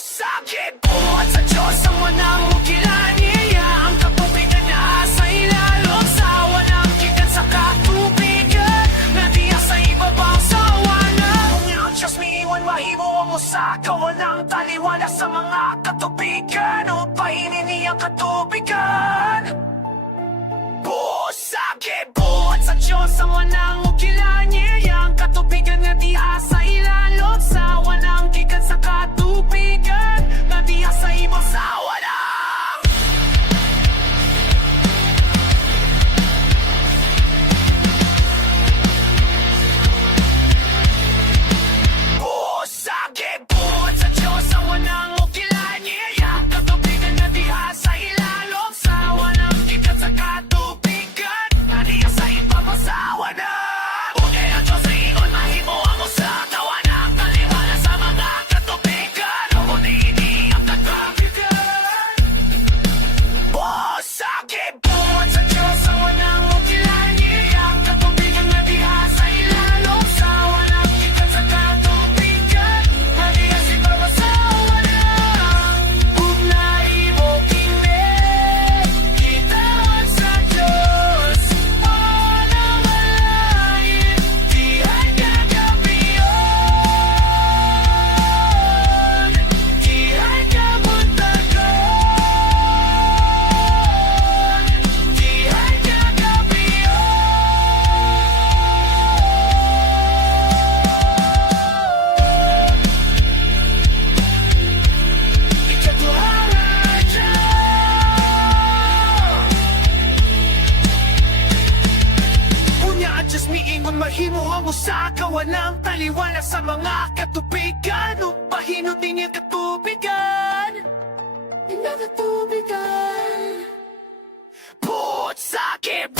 Sakit sa Diyos ang walang ukilan, niya ang katubigan na sa ilalong sa walang kikan sa katubigan na diya sa ibabang sawanan. Kung ang Diyos miiwan, mahimo mo sa kawalang taliwala sa mga katubigan upainin niyang katubigan. Sakit sa Diyos ang walang ukilan, niya ang katubigan na diya sa ilalong sa walang kikan sa katubigan na diya sa ibang sawanan. Sakit sa Diyos ang walang ukilan, niya ang katubigan na diya sa ilalong sa walang kikan sa katubigan na diya sa ibang sawanan. Ugay ang Diyos sa ingon, mahimo ako sa tawanan taliwala sa mga katubigan upainin ang katubigan. Sakit sa Diyos ang walang ukilan, niya ang katubigan na diya sa ilalong sa walang kikan sa katubigan na diya sa ibang sawanan. Kung naibo kini kitawan sa Diyos walang malayin, dihay kagabiyon, dihay kabuntagon, dihay kagabiyon. Ikatuharan siya. Unya ang Diyos miingon, mahimo ang usa ka walang taliwala sa mga katubigan upahino din niyang katubigan. Niyang katubigan. Sakit